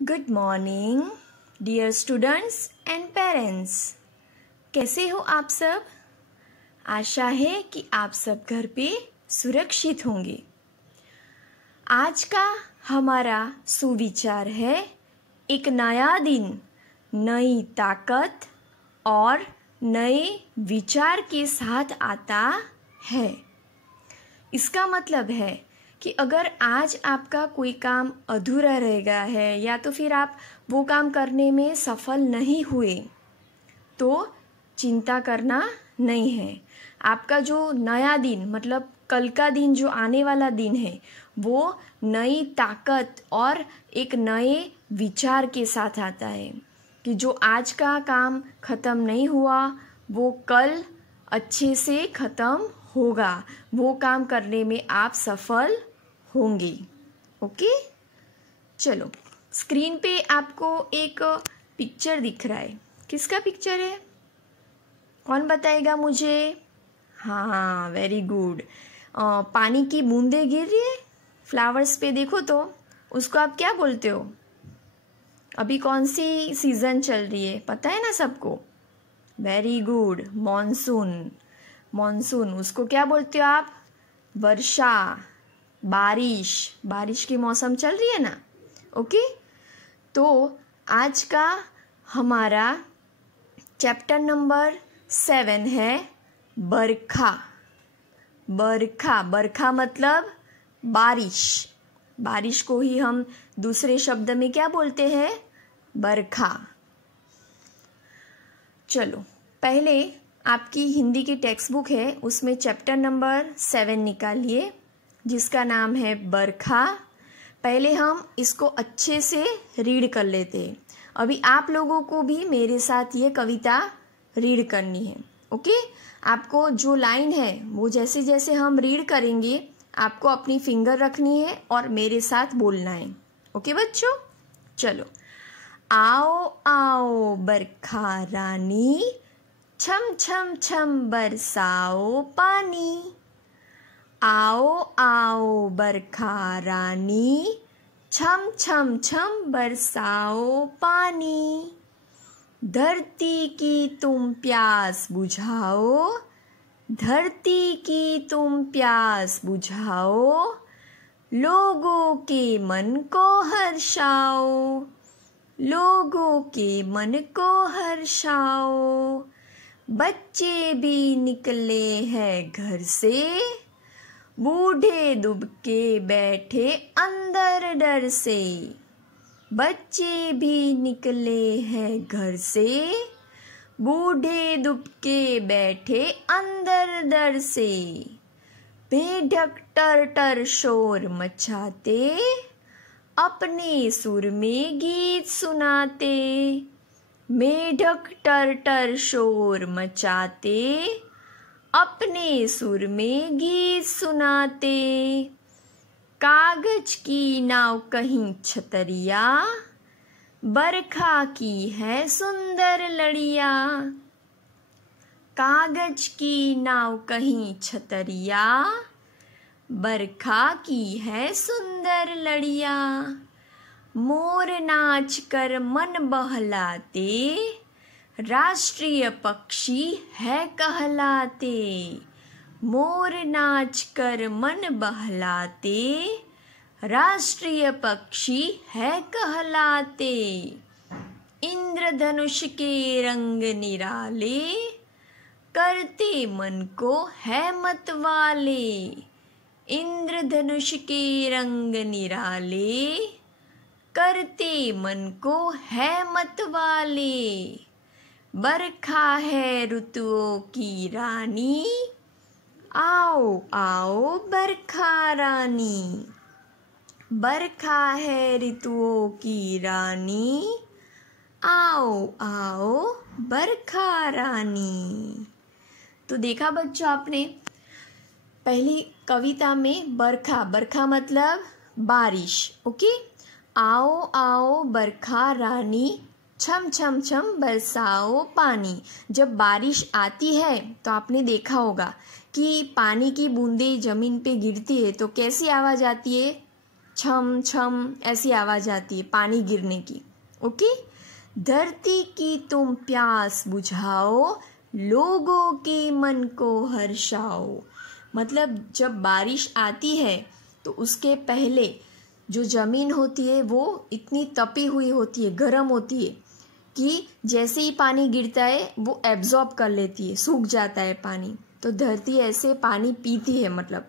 Good morning dear students and parents. कैसे हो आप सब? आशा है कि आप सब घर पे सुरक्षित होंगे। आज का हमारा सुविचार है, एक नया दिन नई ताकत और नए विचार के साथ आता है। इसका मतलब है कि अगर आज आपका कोई काम अधूरा रह गया है या तो फिर आप वो काम करने में सफल नहीं हुए तो चिंता करना नहीं है। आपका जो नया दिन मतलब कल का दिन जो आने वाला दिन है वो नई ताकत और एक नए विचार के साथ आता है कि जो आज का काम ख़त्म नहीं हुआ वो कल अच्छे से ख़त्म होगा, वो काम करने में आप सफल होंगे। ओके, चलो स्क्रीन पे आपको एक पिक्चर दिख रहा है। किसका पिक्चर है? कौन बताएगा मुझे? हाँ, वेरी गुड। पानी की बूंदें गिर रही है फ्लावर्स पे, देखो तो उसको आप क्या बोलते हो? अभी कौन सी सीज़न चल रही है पता है ना सबको? Very good, monsoon. मॉनसून उसको क्या बोलते हो आप? वर्षा, बारिश। बारिश की मौसम चल रही है ना। ओके, तो आज का हमारा चैप्टर नंबर 7 है बरखा। बरखा, बरखा मतलब बारिश। बारिश को ही हम दूसरे शब्द में क्या बोलते हैं? बरखा। चलो पहले आपकी हिंदी की टेक्स्ट बुक है उसमें चैप्टर नंबर 7 निकालिए जिसका नाम है बरखा। पहले हम इसको अच्छे से रीड कर लेते हैं। अभी आप लोगों को भी मेरे साथ ये कविता रीड करनी है। ओके, आपको जो लाइन है वो जैसे जैसे हम रीड करेंगे आपको अपनी फिंगर रखनी है और मेरे साथ बोलना है। ओके बच्चों, चलो। आओ आओ बरखा रानी, छम छम छम बरसाओ पानी। आओ आओ बरखा रानी, छम छम छम बरसाओ पानी। धरती की तुम प्यास बुझाओ, धरती की तुम प्यास बुझाओ। लोगों के मन को हर्षाओ, लोगों के मन को हर्षाओ। बच्चे भी निकले हैं घर से, बूढ़े दुबके बैठे अंदर डर से। बच्चे भी निकले हैं घर से, बूढ़े दुबके बैठे अंदर डर से। मेढक टर टर शोर मचाते, अपने सुर में गीत सुनाते। मेढक टर टर शोर मचाते, अपने सुर में गीत सुनाते। कागज की नाव कहीं छतरिया, बरखा की है सुंदर लड़िया। कागज की नाव कहीं छतरिया, बरखा की है सुंदर लड़िया। मोर नाच कर मन बहलाते, राष्ट्रीय पक्षी है कहलाते। मोर नाच कर मन बहलाते, राष्ट्रीय पक्षी है कहलाते। इंद्रधनुष के रंग निराले, करते मन को है मतवाले। इंद्रधनुष के रंग निराले, करते मन को है मतवाले। बरखा है ऋतुओं की रानी, आओ आओ बरखा रानी। बरखा है ऋतुओं की रानी, आओ आओ बरखा रानी। तो देखा बच्चों आपने, पहली कविता में बरखा, बरखा मतलब बारिश। ओके, आओ आओ बरखा रानी, छम छम छम बरसाओ पानी। जब बारिश आती है तो आपने देखा होगा कि पानी की बूंदें ज़मीन पे गिरती है तो कैसी आवाज़ आती है? छम छम ऐसी आवाज़ आती है पानी गिरने की। ओके, धरती की तुम प्यास बुझाओ, लोगों के मन को हर्षाओ। मतलब जब बारिश आती है तो उसके पहले जो ज़मीन होती है वो इतनी तपी हुई होती है, गर्म होती है कि जैसे ही पानी गिरता है वो एब्जॉर्ब कर लेती है, सूख जाता है पानी। तो धरती ऐसे पानी पीती है मतलब।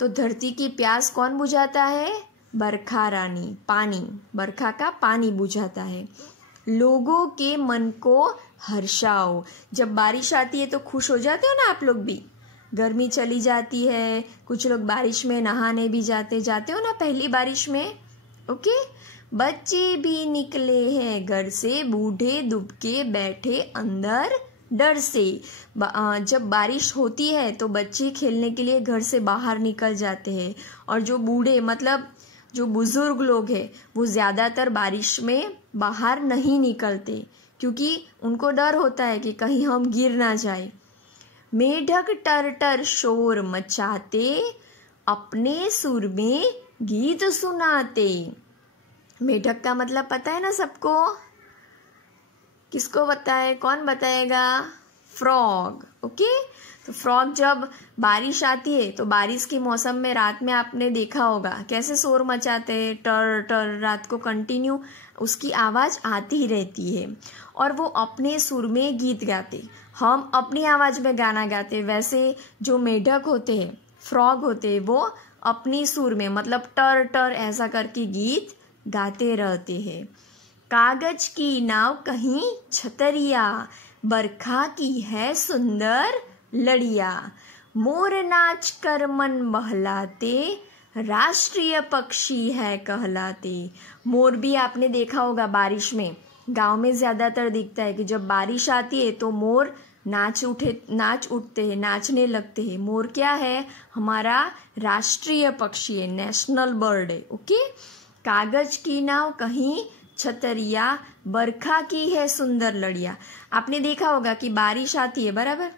तो धरती की प्यास कौन बुझाता है? बरखा रानी, पानी, बरखा का पानी बुझाता है। लोगों के मन को हर्षाओ। जब बारिश आती है तो खुश हो जाते हो ना आप लोग भी। गर्मी चली जाती है, कुछ लोग बारिश में नहाने भी जाते हो ना पहली बारिश में। ओके, बच्चे भी निकले हैं घर से, बूढ़े दुबके बैठे अंदर डर से। जब बारिश होती है तो बच्चे खेलने के लिए घर से बाहर निकल जाते हैं, और जो बूढ़े मतलब जो बुजुर्ग लोग हैं वो ज़्यादातर बारिश में बाहर नहीं निकलते, क्योंकि उनको डर होता है कि कहीं हम गिर ना जाए। मेढक टर टर शोर मचाते, अपने सुर में गीत सुनाते। मेढक का मतलब पता है ना सबको? किसको पता है? कौन बताएगा? फ्रॉग। ओके, तो फ्रॉग जब बारिश आती है तो बारिश के मौसम में रात में आपने देखा होगा कैसे शोर मचाते हैं, टर टर, रात को कंटिन्यू उसकी आवाज़ आती ही रहती है, और वो अपने सुर में गीत गाते। हम अपनी आवाज़ में गाना गाते, वैसे जो मेढक होते हैं, फ्रॉग होते हैं, वो अपनी सुर में मतलब टर टर ऐसा करके गीत गाते रहते हैं। कागज की नाव कहीं छतरिया, बरखा की है सुंदर लड़िया। मोर नाच कर मन बहलाते, राष्ट्रीय पक्षी है कहलाते। मोर भी आपने देखा होगा बारिश में, गांव में ज़्यादातर दिखता है कि जब बारिश आती है तो मोर नाच उठते हैं, नाचने लगते हैं। मोर क्या है? हमारा राष्ट्रीय पक्षी है, नेशनल बर्ड है। ओके, कागज की नाव कहीं छतरिया, बरखा की है सुंदर लड़िया। आपने देखा होगा कि बारिश आती है बराबर,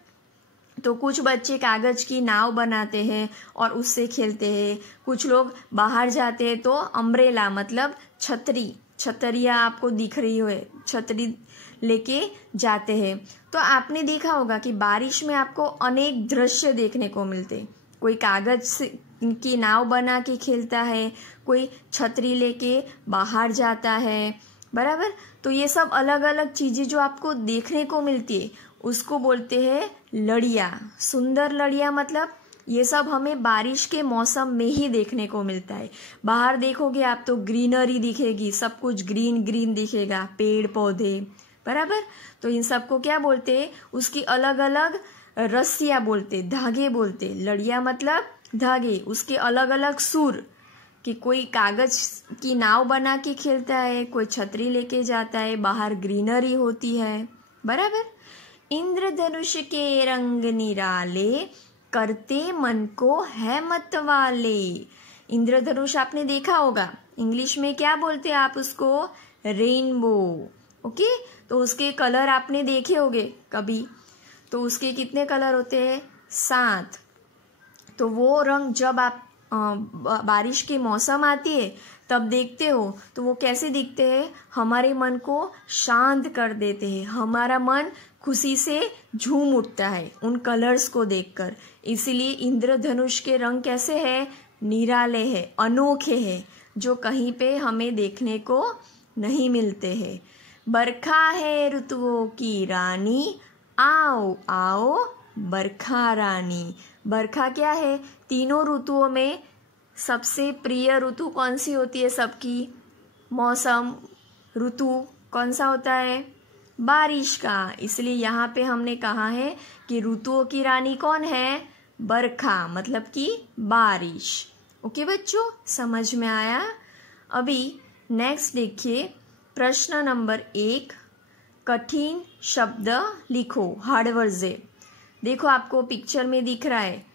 तो कुछ बच्चे कागज की नाव बनाते हैं और उससे खेलते हैं। कुछ लोग बाहर जाते हैं तो अम्ब्रेला मतलब छतरी, छतरिया आपको दिख रही हो, छतरी लेके जाते हैं। तो आपने देखा होगा कि बारिश में आपको अनेक दृश्य देखने को मिलते। कोई कागज की नाव बना के खेलता है, कोई छतरी लेके बाहर जाता है, बराबर। तो ये सब अलग अलग चीज़ें जो आपको देखने को मिलती है उसको बोलते हैं लड़िया, सुंदर लड़िया। मतलब ये सब हमें बारिश के मौसम में ही देखने को मिलता है। बाहर देखोगे आप तो ग्रीनरी दिखेगी, सब कुछ ग्रीन ग्रीन दिखेगा, पेड़ पौधे, बराबर। तो इन सबको क्या बोलते हैं? उसकी अलग अलग रस्सियाँ बोलते, धागे बोलते। लड़िया मतलब धागे, उसके अलग अलग सुर, कि कोई कागज की नाव बना के खेलता है, कोई छतरी लेके जाता है, बाहर ग्रीनरी होती है, बराबर। इंद्रधनुष के रंग निराले, करते मन को है मत वाले। इंद्रधनुष आपने देखा होगा, इंग्लिश में क्या बोलते हैं आप उसको? रेनबो। ओके, तो उसके कलर आपने देखे होंगे कभी। तो उसके कितने कलर होते हैं? 7। तो वो रंग जब आप बारिश के मौसम आती है तब देखते हो तो वो कैसे दिखते हैं? हमारे मन को शांत कर देते हैं, हमारा मन खुशी से झूम उठता है उन कलर्स को देखकर। इसीलिए इंद्रधनुष के रंग कैसे हैं? निराले हैं, अनोखे हैं, जो कहीं पे हमें देखने को नहीं मिलते हैं। बरखा है ऋतुओं की रानी, आओ आओ बरखा रानी। बरखा क्या है? तीनों ऋतुओं में सबसे प्रिय ऋतु कौन सी होती है सबकी? मौसम ऋतु कौन सा होता है? बारिश का। इसलिए यहाँ पे हमने कहा है कि ऋतुओं की रानी कौन है? बरखा, मतलब कि बारिश। ओके बच्चों, समझ में आया? अभी नेक्स्ट देखिए, प्रश्न नंबर 1, कठिन शब्द लिखो, हार्ड वर्ड। देखो आपको पिक्चर में दिख रहा है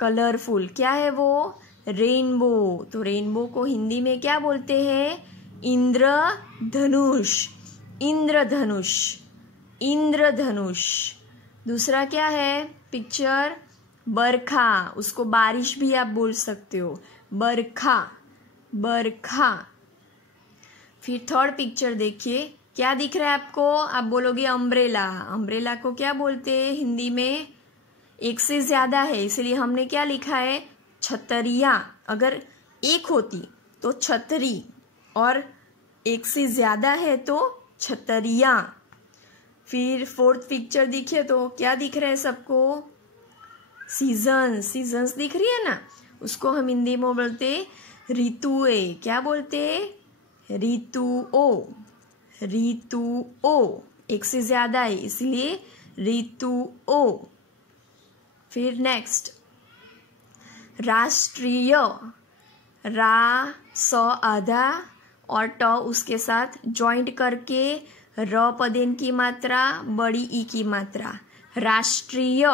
कलरफुल, क्या है वो? रेनबो। तो रेनबो को हिंदी में क्या बोलते हैं? इंद्रधनुष, इंद्रधनुष, इंद्रधनुष। दूसरा क्या है पिक्चर? बरखा, उसको बारिश भी आप बोल सकते हो, बरखा, बरखा। फिर थर्ड पिक्चर देखिए, क्या दिख रहा है आपको? आप बोलोगे अम्ब्रेला। अम्ब्रेला को क्या बोलते हैं हिंदी में? एक से ज्यादा है इसलिए हमने क्या लिखा है? छतरिया। अगर एक होती तो छतरी, और एक से ज्यादा है तो छतरिया। फिर फोर्थ पिक्चर दिखे तो क्या दिख रहा है सबको? सीजन। सीजन्स दिख रही है ना, उसको हम हिंदी में बोलते ऋतुएं। क्या बोलते? ऋतुओं। ऋतुओं, एक से ज्यादा है इसलिए ऋतुओं। फिर नेक्स्ट राष्ट्रीय। रा स आधा और ट उसके साथ जॉइंट करके र पदेन की मात्रा, बड़ी ई की मात्रा। राष्ट्रीय।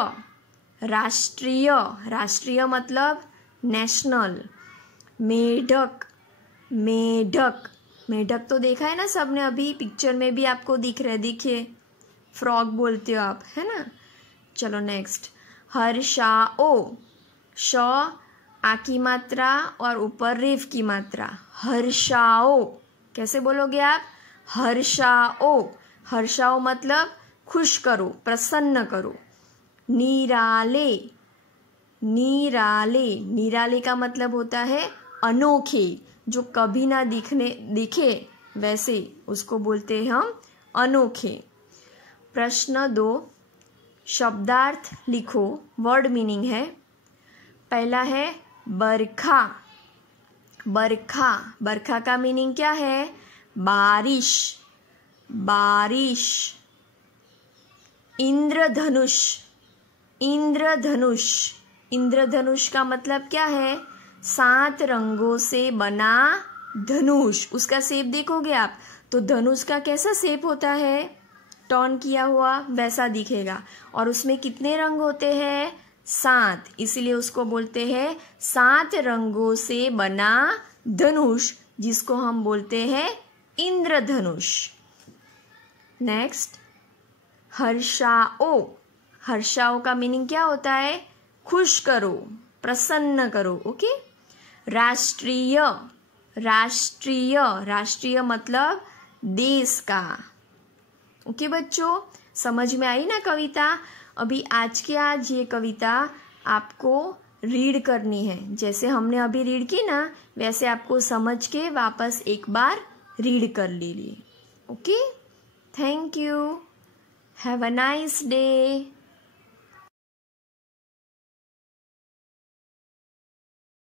राष्ट्रीय, राष्ट्रीय मतलब नेशनल। मेढक। मेढक। मेढक तो देखा है ना सबने, अभी पिक्चर में भी आपको दिख रहा है, देखिए फ्रॉग बोलते हो आप, है ना। चलो नेक्स्ट हर्षाओ। श आ की मात्रा और ऊपर रेफ की मात्रा। हर्षाओ। कैसे बोलोगे आप? हर्षाओ। हर्षाओ मतलब खुश करो, प्रसन्न करो। निराले। निराले। निराले का मतलब होता है अनोखे, जो कभी ना दिखे वैसे, उसको बोलते हैं हम अनोखे। प्रश्न 2, शब्दार्थ लिखो, वर्ड मीनिंग है। पहला है बरखा। बरखा। बरखा का मीनिंग क्या है? बारिश। बारिश। इंद्रधनुष। इंद्रधनुष। इंद्रधनुष का मतलब क्या है? 7 रंगों से बना धनुष। उसका शेप देखोगे आप तो धनुष का कैसा शेप होता है? टर्न किया हुआ वैसा दिखेगा। और उसमें कितने रंग होते हैं? 7। इसलिए उसको बोलते हैं 7 रंगों से बना धनुष, जिसको हम बोलते हैं इंद्रधनुष। नेक्स्ट हर्षाओ। हर्षाओ का मीनिंग क्या होता है? खुश करो, प्रसन्न करो। ओके। राष्ट्रीय। राष्ट्रीय। राष्ट्रीय मतलब देश का। ओके बच्चों, समझ में आई ना कविता? अभी आज ये कविता आपको रीड करनी है। जैसे हमने अभी रीड की ना, वैसे आपको समझ के वापस एक बार रीड कर लीजिए। Okay, thank you, have a nice day.